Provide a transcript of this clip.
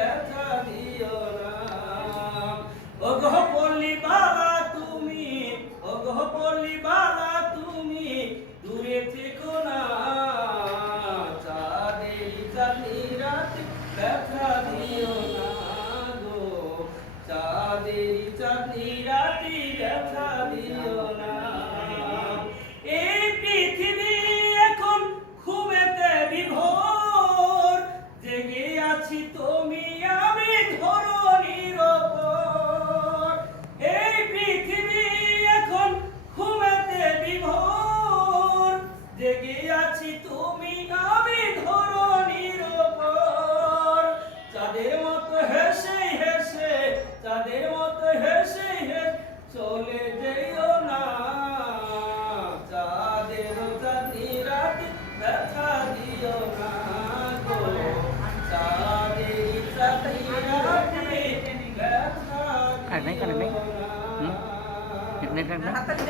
ব্যথা দিও काढ नाही काढ नाही.